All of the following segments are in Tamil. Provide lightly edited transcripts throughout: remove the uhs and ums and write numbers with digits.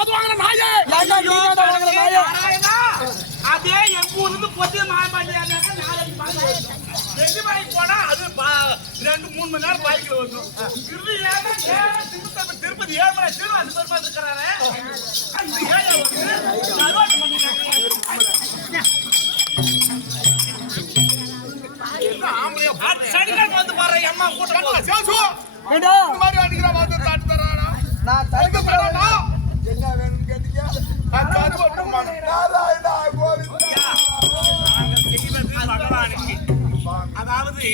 உதவாங்கற நாயே அதே எங்க ஊர்ல பொத்தி மாயமாட்டியானாக்க நாளைக்கு பாத்து ரெண்டு மணிக்கு போனா அது 2-3 மணி நேரம் பைக்ல வரும் திருப்பி திருப்பதி 7 மணி திருவாசி பெருமாள் இருக்காரே அந்த ஏயா வந்து அலோட் பண்ணிட்டாங்க சடிகள் வந்து பாரு அம்மா கூட்டம் சேசு ஏடா இந்த மாதிரி அடிக்குற வந்து தாட்டு தரானா நான் தரக்கு தரானா என்ன வேணும் கேட்டியா நான் காது போட்டு நாராயணா கோவிந்தா நாங்கள் செய்வது பகவானுக்கு அதாவது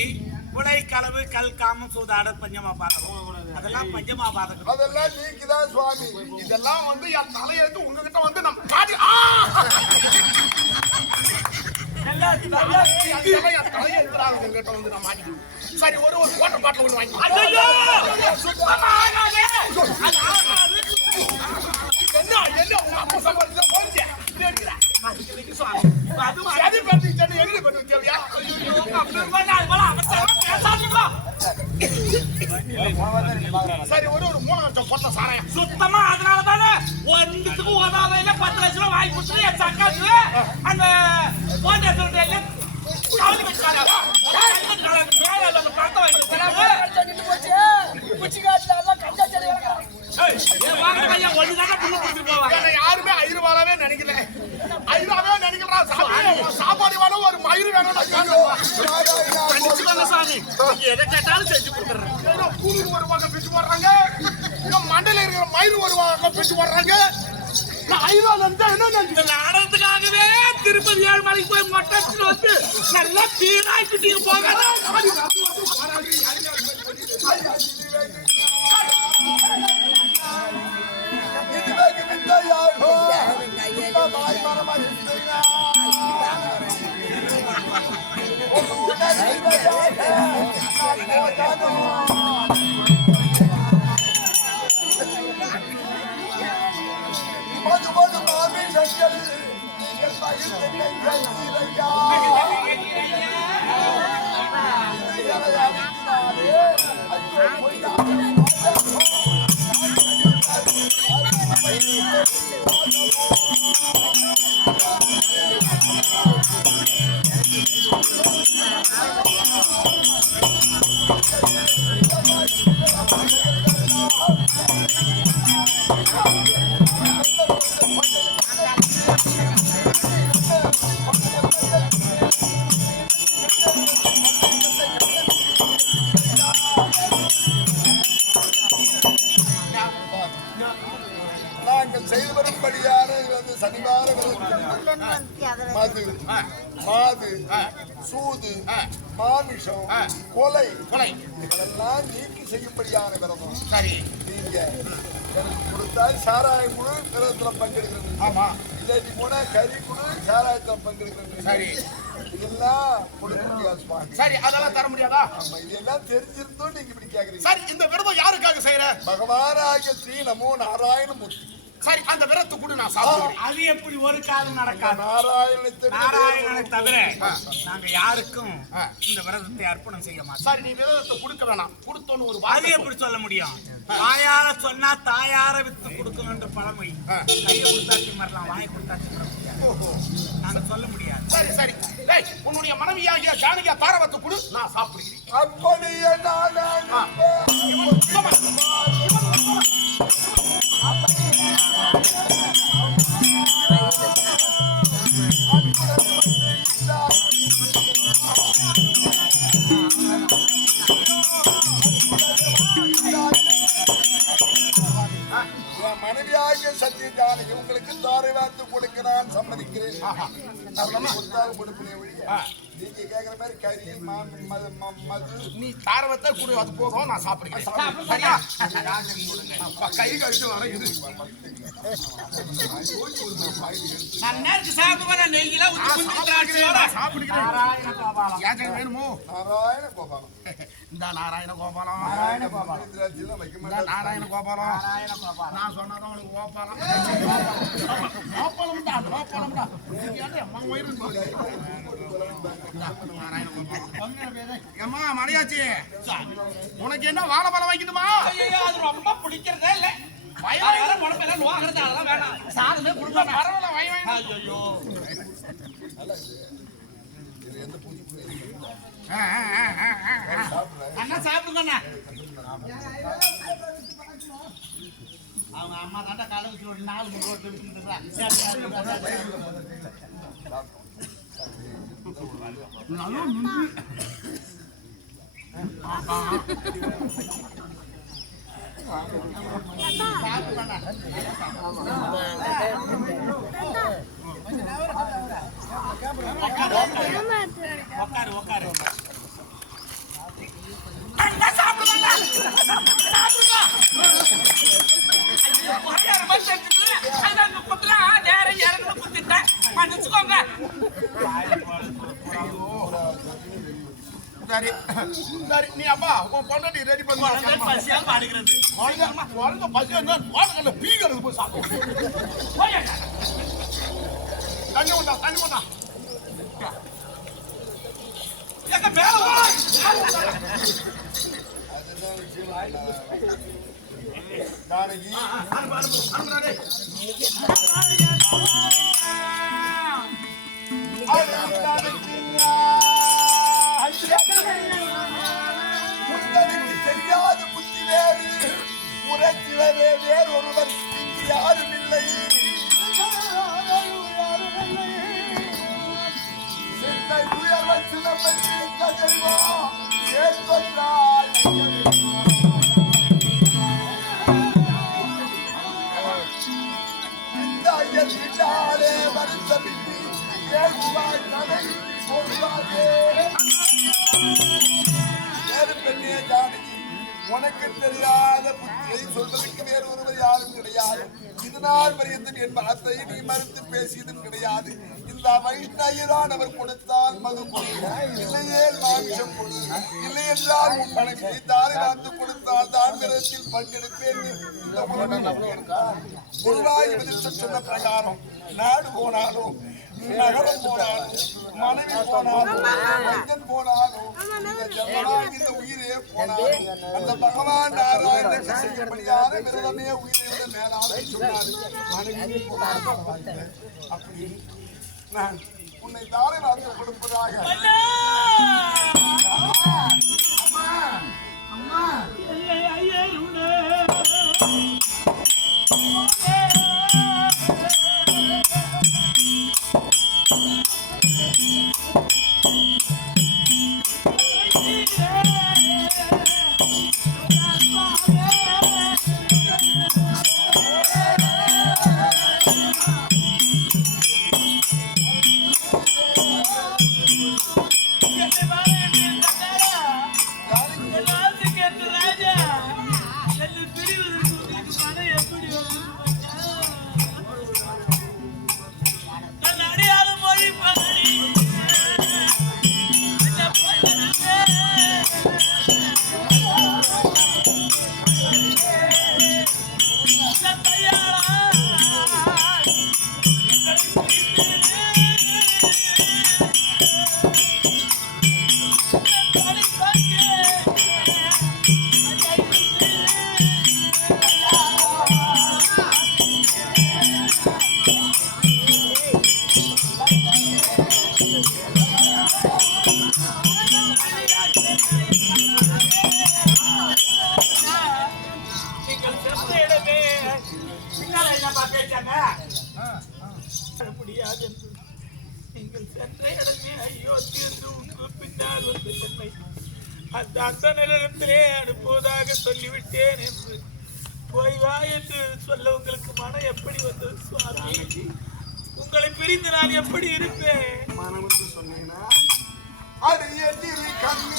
கொலை களவு கல் காமம் சூதாடல் பஞ்சமா பாதகம் அதெல்லாம் பஞ்சமா பாதகம் அதெல்லாம் நீக்குதான் சுவாமி இதெல்லாம் வந்து என் தலையெடுத்து உங்ககிட்ட வந்து நம்ம காடி சரி ஒரு வாட்டர் பாட்டில் ஒன்று வாங்கி என்ன உங்க அப்பா சம்பாதிச்சா போச்சு சரி ஒரு 3 லட்சம் போட்ட சாராயம் சுத்தமா அதனால தானே ஒன்றுக்கு உதவாதையில 10 லட்சம் ரூபாய் வாங்கி கொடுத்து என் சக்காத்துல அந்த போட்ட சொல்றேன் யாருமே ஐயர்வாலாவே நினைக்கல ஐயராவே நினைக்கிறான் சாப்பாடு வேணும் ஒரு மயிறு வேணும் சாமி எதை கேட்டாலும் செஞ்சு கொடுத்துறேன் கூலிக்கு ஒரு பக்கம் பிச்சு போடுறாங்க மண்டையில இருக்கிற மயிறு ஒரு பக்கம் பிச்சு போடுறாங்க ஆடுறதுக்காகவே திருப்பதி 7 மணிக்கு போய் மொட்டை வந்து நல்லா தீராய்க்கு போக மாது சூது மாமிஷம் கொலை இதெல்லாம் நீக்கி செய்யும்படியான விரதம் சரி நீங்க கொடுத்தால் சாராயம் குழு விரதத்துல பங்கெடுக்கிறது ஆமா இல்லாட்டி போனா கறி குழு சாராயத்துல பங்கெடுக்கிறது சரி இதெல்லாம் கொடுக்க முடியாது சரி அதெல்லாம் தர முடியாதா ஆமா இதெல்லாம் தெரிஞ்சிருந்தோம் நீங்க இப்படி கேக்குறீங்க சரி இந்த விரதம் யாருக்காக செய்யற பகவானாகிய ஸ்ரீ நமோ நாராயணமூர்த்தி சரி அந்த விரதத்தை கூட நான் சாப்பிடுறேன் அது எப்படி ஒரு காலம் நடக்காது நாராயணனை தவிர நாங்க யாருக்கும் இந்த விரதத்தை அர்ப்பணம் செய்ய மாட்டோம் சரி நீ விரதத்தை கொடுக்கலாம் கொடுத்தோன்னு ஒரு வாதி எப்படி சொல்ல முடியும் வாயார சொன்னா தாயார வித்து கொடுக்கணும்ன்ற பழமொழி கையை கொடுத்தாச்சு மறலாம் வாயை கொடுத்தாச்சு மற முடியாது நாங்க சொல்ல முடியாது சரி சரி உன்னுடைய மனைவியாகிய ஜானகியா தாரவத்தை கொடு நான் சாப்பிடுகிறேன் அப்படியே மனைவியாகிய சத்திய ஜானகி உங்களுக்கு தாரை வார்த்து கொடுக்க நான் சம்மதிக்கிறேன் நீங்க கேக்குற மாதிரி கறி மது நீ தாரவத்தை கொடு அது போகும் நான் சாப்பிடுறேன் கை கழிச்சு வர இது நான் நேற்று சாப்பிட்டு நெய்யில சாப்பிடுகிறேன் வேணுமோ நாராயண கோபாலம் இந்த நாராயண கோபாலம் நாராயண கோபாலம் நாராயண கோபாலம் நான் சொன்னதான் உனக்கு கோபாலம் கோபாலம் தான் கோபாலம் தான் அம்மா மணியாச்சி உனக்கு என்ன வாழைப்பழம் வைக்கணுமா அது ரொம்ப பிடிக்கிறதே இல்ல வயல நோக்கிறது அதெல்லாம் வேணாம். சாதமே கொடுக்க பரவாயில்ல. வை வை. ஐயோ. இது எந்த பூஜை அண்ணா சாப்பிடுங்கண்ணா. அவங்க அம்மா தாண்டா காலை வச்சு ஒரு 4 ரோட்டு விட்டுருக்கா. உட்காரு உட்காரு. சரி சரி நீ அப்பா உன் பொண்டாட்டி ரெடி பண்ணி பசியால் பாடுகிறது. பசியா இருந்தா பீக்கிறது போய் சாப்பிடும். தண்ணி கொண்டா தண்ணி கொண்டா. நாளைக்கு தெரியாத புத்தி வேறு உரைச்சிடவே வேறு ஒருவர் இங்கு யாரும் இல்லை. சின்ன உயர்வை சிலம்பை தீர்க்க தெரிவோம் ஏற்பட்டால் இந்த ஐயர் விட்டாலே வருத்தமின்றி ஏற்பாய் தலை சொல்வாரே. வேறு பெண்ணே ஜானகி, உனக்கு தெரியாத புத்தியை சொல்வதற்கு வேறு ஒருவர் யாரும் கிடையாது. இதனால் வரையத்தில் என் மனத்தை நீ மறுத்து பேசியதும் கிடையாது. இந்த வைஷ்ணயரான் அவர் கொடுத்தால் மது கொடு, இல்லையே மாமிசம் கொடு, இல்லை என்றால் உன் மனைவி தாரை வார்த்து கொடுத்தால் தான் விரத்தில் பங்கெடுப்பேன். இந்த குருவாய் சொன்ன பிரகாரம் நாடு போனாலும் நகரம் போனாலும் மனைவி போனாலும் மனிதன் போனாலும் இந்த உயிரே போனாலும் அந்த பகவான் நாராயணனுக்கு செய்யப்படியான விரதமே உயிரை விட மேலாக சொன்னார். மனைவி அப்படி நான் உன்னை தாரை வார்த்து கொடுப்பதாக நீங்கள் சென்ற இடமே அயோத்தி என்று உங்க பின்னால் வந்து என்னை அந்த நிலத்திலே அனுப்புவதாக சொல்லிவிட்டேன் என்று போய் வா என்று சொல்ல உங்களுக்கு மனம் எப்படி வந்தது சுவாமி? உங்களை பிரிந்து நான் எப்படி இருப்பேன்? மனம் என்று சொன்னேன்னா அது எதிரி கண்ணு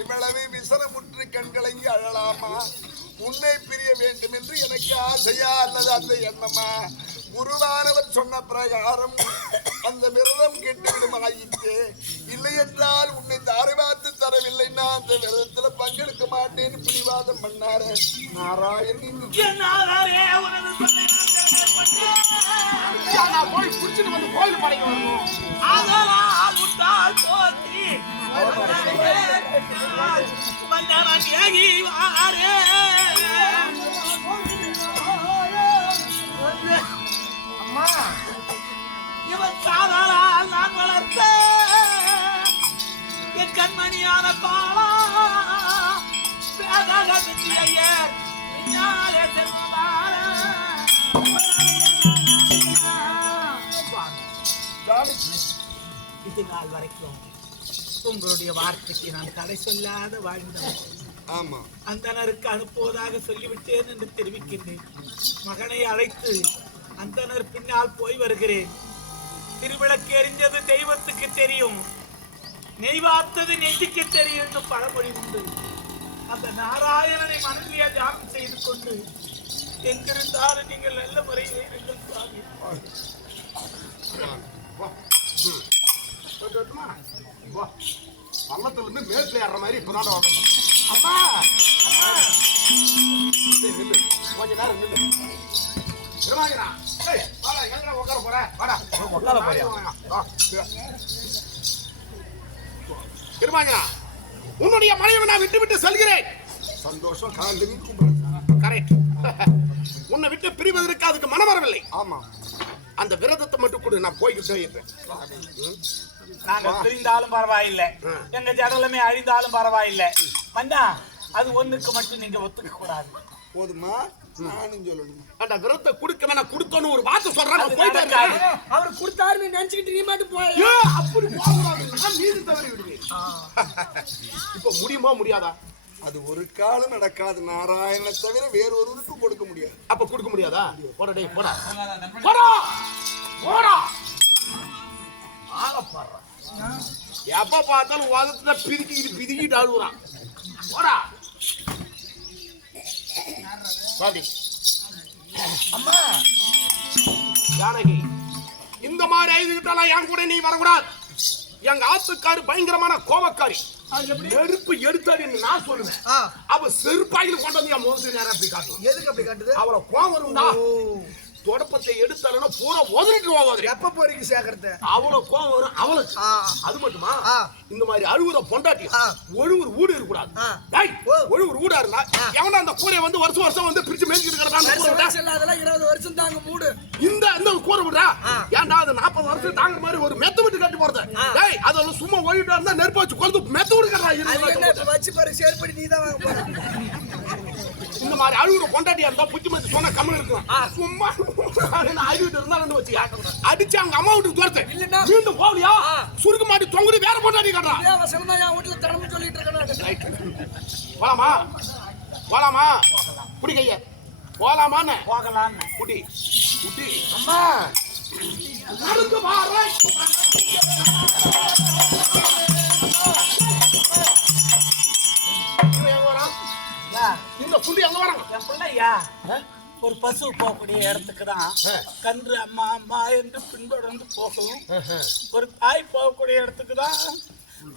இவ்வளவு விசனமுற்று கண்கலங்கி அழலாமா? உன்னை பிரிய வேண்டும் என்று எனக்கு ஆசையா அல்லது அந்த எண்ணமா? குருவானவர் சொன்ன பிரகாரம் அந்த விரதம் கெட்டுவிடும் ஆயிற்று. இல்லை என்றால் உன்னை தாரை பார்த்து தரவில்லைன்னா அந்த விரதத்துல பங்கெடுக்க மாட்டேன்னு பிடிவாதம் பண்ணாரு. நாராயணன் போய் குடிச்சிட்டு வந்து கோயில் படைக்க வரணும். அம்மா இவன் சாதாரா நான் வளர்த்த என் கண்மணியான பாலா இது நாள் வரைக்கும் உங்களுடைய வார்த்தைக்கு நான் தடை சொல்லாத வாழ்ந்தேன். ஆமா, அந்தனருக்கு அனுப்புவதாக சொல்லிவிட்டேன் என்று தெரிவிக்கின்றேன். மகனை அழைத்து அந்தனர் பின்னால் போய் வருகிறேன். திருவிளக்கு எரிஞ்சது தெய்வத்துக்கு தெரியும், நெய்வாத்தது நெஞ்சுக்கு தெரியும் என்று பழமொழி உண்டு. அந்த நாராயணனை மனதிலே தியானம் செய்து கொண்டு எங்கிருந்தாலும் நீங்கள் நல்ல முறையில் இருங்கள் சுவாமி. பள்ளத்துல இருந்து மேட்ல ஏற மாதிரி இப்பதான் வரணும். அம்மா நில்லு, கொஞ்ச நேரம் நில்லு. உட்கார போற திருமாங்கனா, உன்னுடைய மனைவி நான் விட்டு விட்டு செல்கிறேன். சந்தோஷம். காலையில் கரெக்ட். உன்னை விட்டு பிரிவதற்கு அதுக்கு மனம் வரவில்லை. ஆமா, அந்த விரதத்தை மட்டும் கொடு, நான் போய்கிட்டே இருப்பேன். நாங்க பிரிந்தாலும் பரவாயில்லை, எங்க ஜடலமே அழிந்தாலும் பரவாயில்லை. மன்னா அது ஒண்ணுக்கு மட்டும் நீங்க ஒத்துக்க கூடாது. போதுமா? நானும் சொல்லணும். அந்த விரதத்தை கொடுக்க வேணா கொடுத்தோன்னு ஒரு வார்த்தை சொல்றேன். அவரு கொடுத்தாருன்னு நினைச்சுக்கிட்டு நீ மட்டும் போய் அப்படி போகக்கூடாது. நான் நீதி தவறி விடுவேன். இப்ப முடியுமா முடியாதா? அது ஒரு காலம் நடக்காது. நாராயணனை தவிர வேறொருவருக்கும் கொடுக்க முடியாது. அப்ப கொடுக்க முடியாதா? போடா டேய், போடா போடா போடா. ஆளப்பாடுறா, எப்ப பார்த்தாலும் உலகத்துல பிதிக்கிட்டு ஆடுறான். போடா பாடி. அம்மா ஜானகி, இந்த மாதிரி ஐதுகிட்டாலாம் என் கூட நீ வரக்கூடாது. எங்க ஆத்துக்காரு பயங்கரமான கோபக்காரி. நெருப்பு எடுத்தாருன்னு நான் சொல்லுவேன். அவ செருப்பாயில கொண்டு வந்து என் முகத்து நேரம் அப்படி காட்டுவோம். எதுக்கு அப்படி காட்டுது? அவளை கோபம் இருந்தா தொடப்பத்தை எடுத்தாலும் பூரா உதறிட்டு போவாது. எப்ப போறீங்க சேகரத்தை? அவ்வளவு கோபம் வரும் அவளுக்கு. அது மட்டுமா, இந்த மாதிரி அழுகுற பொண்டாட்டி ஒழுங்குற ஊடு இருக்கக்கூடாது. ஒழுங்குற ஊடா இருந்தா எவனா அந்த கூரையை வந்து வருஷம் வருஷம் வந்து பிரிச்சு மேய்ச்சிட்டு இருக்கிறதா? 20 வருஷம் தாங்க மூடு. இந்த கூரை விடுறா ஏன்டா? அது 40 வருஷம் தாங்குற மாதிரி ஒரு மெத்த விட்டு கட்டி போறது. அது சும்மா ஓடிட்டா இருந்தா நெருப்பு வச்சு கொண்டு மெத்த விடுக்கிறா. வச்சு பாரு, செயல்படி நீ தான் வாங்க போற. இந்த மாதிரி அழுகுற பொண்டாட்டியா இருந்தா புத்தி மத்தி சொன்னா கம்மி இருக்கும். சும்மா அழுவிட்டு இருந்தாலும் வச்சு அடிச்சு அவங்க அம்மா வீட்டுக்கு துரத்து. மீண்டும் போகலையா சுருக்க மாட்டி தொங்குடி வேற பொண்டாட்டி காட்டுறா. என் வீட்டுல திறமை சொல்லிட்டு இருக்கேன். போலாமா போலாமா? குடி கைய போலாமான்னு போகலான்னு குடி குடி. அம்மா நடந்து பாரு. இந்த புள்ளி எங்க வராங்க? என் பிள்ளையா ஒரு பசு போகக்கூடிய இடத்துக்கு தான் கன்று அம்மா அம்மா என்று பின்தொடர்ந்து போகும். ஒரு தாய் போகக்கூடிய இடத்துக்கு தான்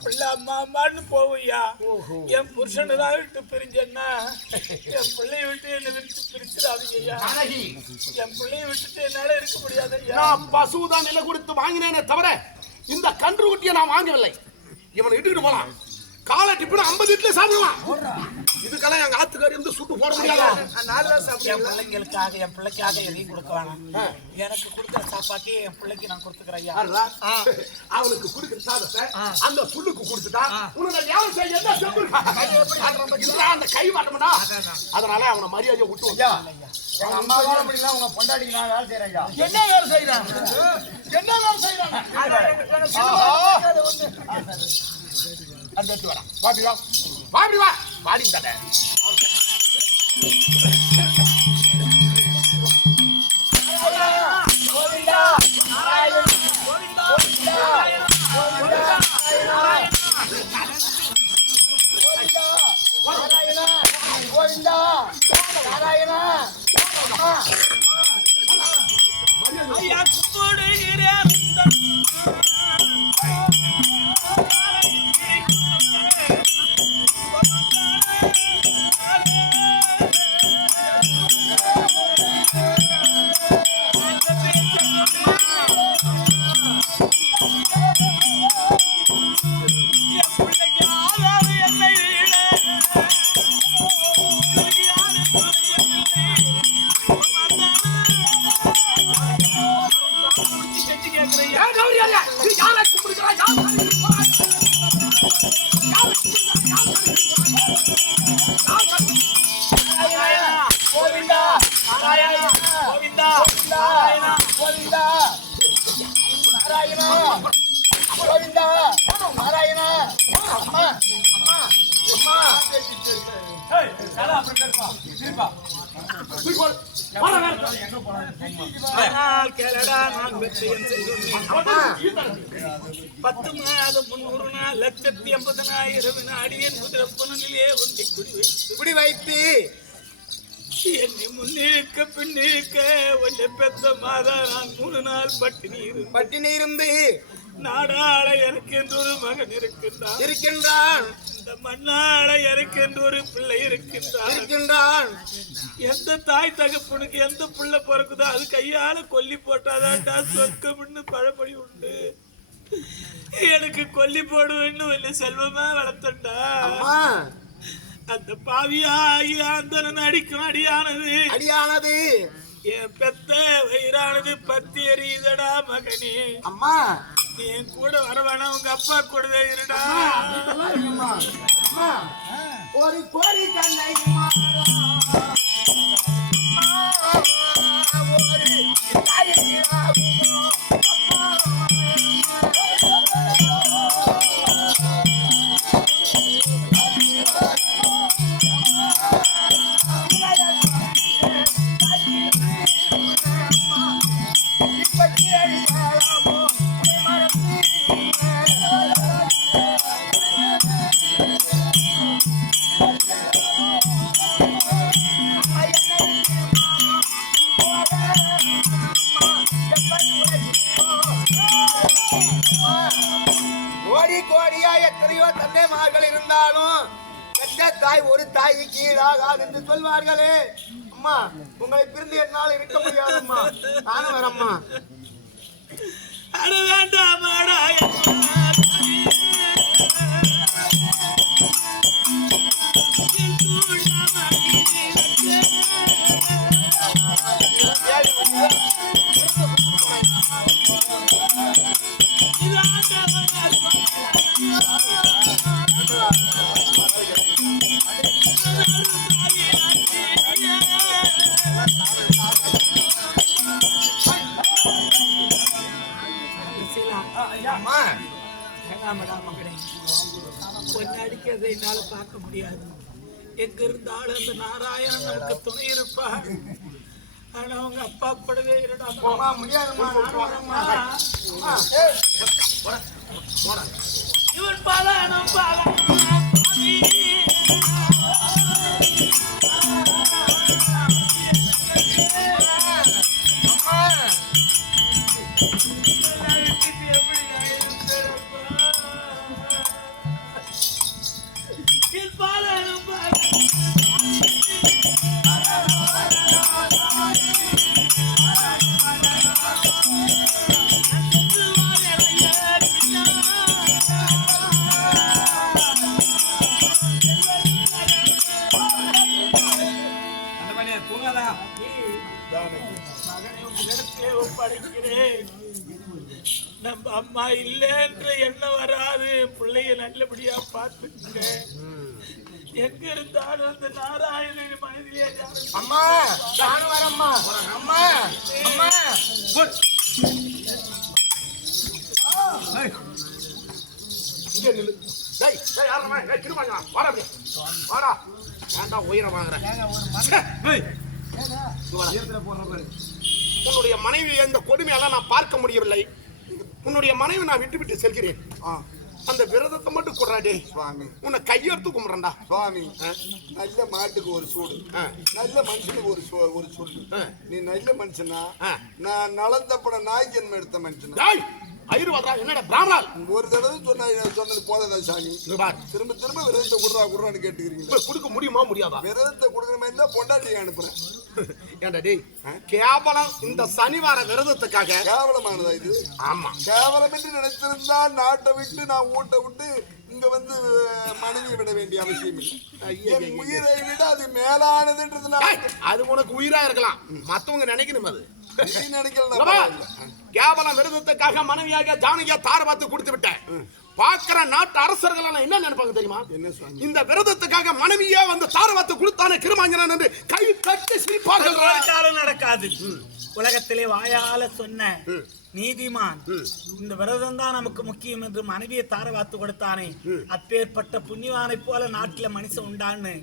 பிள்ளை அம்மா அம்மான்னு போவையா. என் புருஷனை தான் விட்டு பிரிஞ்சேன்னா என் பிள்ளைய விட்டு என்னை விட்டு பிரிச்சிடாதீங்கய்யா. என் பிள்ளைய விட்டுட்டு என்னால இருக்க முடியாது. நான் பசுதான் நிலை கொடுத்து வாங்கினேனே தவிர இந்த கன்று குட்டியை நான் வாங்கவில்லை. இவனை இட்டுக்கிட்டு போலாம். காலை டிப்புனா 50 இட்லி சாப்பிடலாம். இதுக்கெல்லாம் எங்க ஆத்துக்காரி இருந்து சுட்டு போட முடியாது. என் பிள்ளைங்களுக்காக என் பிள்ளைக்காக எதையும் கொடுக்க வேணாம். எனக்கு கொடுக்குற சாப்பாட்டையே என் பிள்ளைக்கு நான் கொடுத்துக்கிறேன் ஐயா. அவனுக்கு கொடுக்குற சாதத்தை அந்த சுள்ளுக்கு கொடுத்துட்டா உனக்கு வேலை செய்ய என்ன செப்பு அந்த கை வாட்டமுடா. அதனால அவனை மரியாதையை விட்டு எங்க அம்மா வேலை முடியல, உங்க பொண்டாட்டிக்கு நான் வேலை செய்யறேன். என்ன வேலை செய்யறாங்க? என்ன வேலை செய்யறாங்க? அந்த எடுத்து வரா. வாடி வா வாடி வா வாடி தட. கோவிந்தா நாராயண கோவிந்தா கோவிந்தா கோவிந்தா கோவிந்தா நாராயணா ஐயா கும்பிடுகிறேன் கோவிந்தா நாராயணா கோவிந்தா நாராயணா கோவிந்தா நாராயணா கோவிந்தா நாராயணா அம்மா அம்மா அம்மா ஆனால் கேளடா நான் வெற்றியம் செய்துள்ளேன் 10 மாதம் 300 நாள் 1,80,000 அடியன் குதிரப்பனிலே ஒன்றை இப்படி வைத்து என்னை முன்னிருக்க பின்னிருக்க ஒன்றை பெத்த மாதா நான் 3 நாள் பட்டினி இருந்து நாடாள எனக்கு என்று ஒரு மகன் இருக்கின்றான் இந்த மண்ணாள எனக்கு என்று ஒரு பிள்ளை இருக்கின்றான் எந்த தாய் தகப்பனுக்கு எந்த பிள்ளை பிறக்குதோ அது கையால கொல்லி போட்டாதான்டா சொர்க்கம்னு பழமொழி உண்டு. எனக்கு கொல்லி போடுவேன்னு ஒன்னு செல்வமா வளர்த்தண்டா. அந்த பாவியாகி அந்த அடிக்கும் அடியானது என் பெத்த வயிறானது பத்தி எறியுதடா மகனே. அம்மா நீ என் கூட வரவேணா உங்க அப்பா கூடவே இருடா. ஒரு கோரி தன்னை கோடியா எத்தனையோ தந்தை மகள் இருந்தாலும் பெற்ற தாய் ஒரு தாய் கீழாகாது என்று சொல்வார்களே. அம்மா உங்களை பிரிந்து என்னால் இருக்க முடியாதும்மா. நானும் வரம்மா. அடிக்கிறதை என்னால பார்க்க முடியாது. எங்க இருந்தாலும் அந்த நாராயணன் நமக்கு துணை இருப்பா. ஆனா அவங்க அப்பா கூடவே இருடா. இவன் பாலானம் நம்ம அம்மா இல்லைன்ற எண்ணம் வராது. பிள்ளைய நல்லபடியா பார்த்துங்க. எங்க இருந்தாலும் அந்த நாராயணன் மனதிலே அம்மா நானும் வரம்மா. அம்மா அம்மா இங்க நில்லு. டேய் டேய் யாரம்மா? டேய் திருமாங்க வாடா அப்படியே. வாடா. ஏன்டா உயிரை வாங்குற? உன்னுடைய மனைவி இந்த கொடுமையெல்லாம் நான் பார்க்க முடியவில்லை. உன்னுடைய மனைவி நான் விட்டு செல்கிறேன். அந்த விரதத்தை மட்டும் குடுறாடே சுவாமி. உன்னை கையெடுத்து கும்பிடுறா சுவாமி, நல்ல மாட்டுக்கு ஒரு சூடு, நல்ல மனுஷனுக்கு ஒரு சொல்லு. நீ நல்ல மனுஷனா, நான் நலந்தப்பட நாய் ஜென்மம் எடுத்த மனுஷனா. ஐயர்வாதா என்னடா பிராமணா? ஒரு தடவை சொன்னது போதா சாமி. திரும்ப திரும்ப விரதத்தை குடுறான்னு கேட்டுக்கிறீங்க. கொடுக்க முடியுமா முடியாதா? விரதத்தை கொடுக்குற மாதிரி தான் பொண்டாட்டி அனுப்புறேன். ஏண்டா டேய், கேவலம் இந்த சனிவார விரதத்துக்காக கேவலமானதா இது? ஆமா, கேவலம் என்று நினைத்திருந்தா நாட்டை விட்டு நான் ஊட்ட விட்டு இங்க வந்து மனைவியை விட வேண்டிய அவசியம் இல்லை. என் உயிரை விட அது மேலானதுன்றதுனால அது உனக்கு உயிரா இருக்கலாம், மத்தவங்க நினைக்கணும். அது நீ நினைக்கலாம். கேவலம் விரதத்துக்காக மனைவியாக ஜானகியா தார பார்த்து கொடுத்து விட்டேன். பாக்குற நாட்டு அரசர்கள் என்ன நினைப்பாங்க தெரியுமா? இந்த விரதத்துக்காக மனைவியா வந்து தார பார்த்து கொடுத்தானே கிருமாஞ்சனன் என்று கை தட்டி சிரிப்பார்கள். நடக்காது. உலகத்திலே வாயால சொன்ன நீதிமான் இந்த விரதம் தான் நமக்கு முக்கியம் என்று மனைவியை தார வாத்து கொடுத்தானே, அப்பேற்பட்ட புண்ணியவானை போல நாட்டுல மனுஷன் உண்டான்னு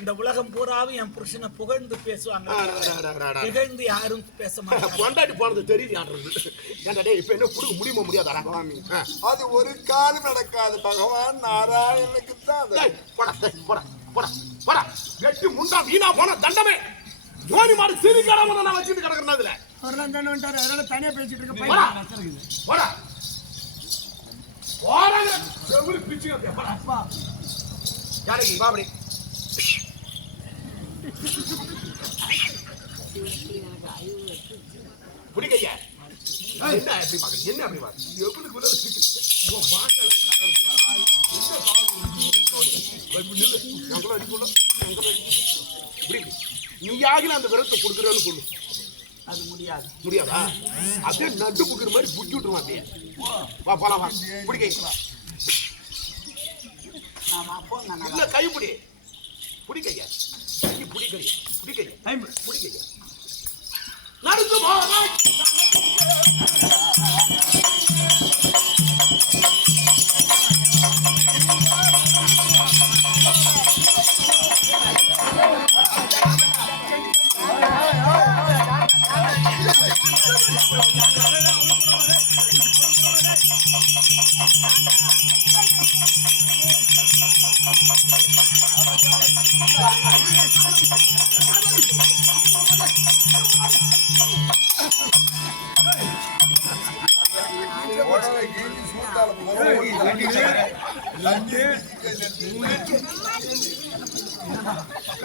இந்த உலகம் பூராவும் என் புருஷனை புகழ்ந்து பேசுவாங்க. புகழ்ந்து யாரும் பேச மாட்டாங்க. கொண்டாடி போனது தெரியுது. இப்ப என்ன கொடுக்க முடியுமா முடியாதா? அது ஒரு காலம் நடக்காது. பகவான் நாராயணனுக்கு தான். வெட்டி முண்டா வீணா போன தண்டமே. ஜோனி மாடு சிரிக்காம நான் வச்சுட்டு கிடக்குறேன். அதுல தனியா பேசிட்டு இருக்க ஜானகி பாபடி பிடிக்கையா என்ன அப்படி பாக்க என்ன அப்படி பாக்க நீயாகில அந்த விரத்தை கொடுக்குறேன்னு சொல்லு. அது முடியாது. முடியாதா? அப்படியே நட்டு புக்கிற மாதிரி புக்கி விட்டுருவான். அப்படியே வா போலாம் வா. பிடிக்க இல்ல கைப்பிடி பிடிக்கையா பிடிக்கையா பிடிக்கையா நடந்து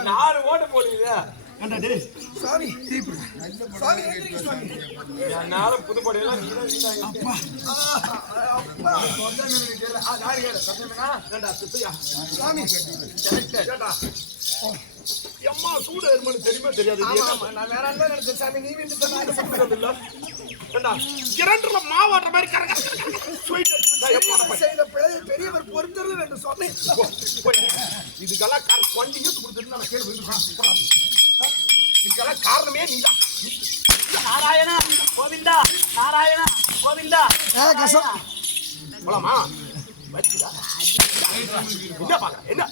நாலு ஓட்ட போடுவீங்க. புதுப்படையெல்லாம் அம்மா சூடு ஏறுமானு தெரியுமா தெரியாது. இரண்டுல மாவாட்ட மாதிரி பெரியவர் பொறுத்தது வேண்டும் சொன்னேன். இதுக்கெல்லாம் கொஞ்சம் யூஸ் கொடுத்துட்டு கேள்வி இதுக்கெல்லாம் காரணமே நீதான். நாராயணா கோவிந்தா, நாராயணா கோவிந்தா. போலாமா? என்ன பாக்க என்ன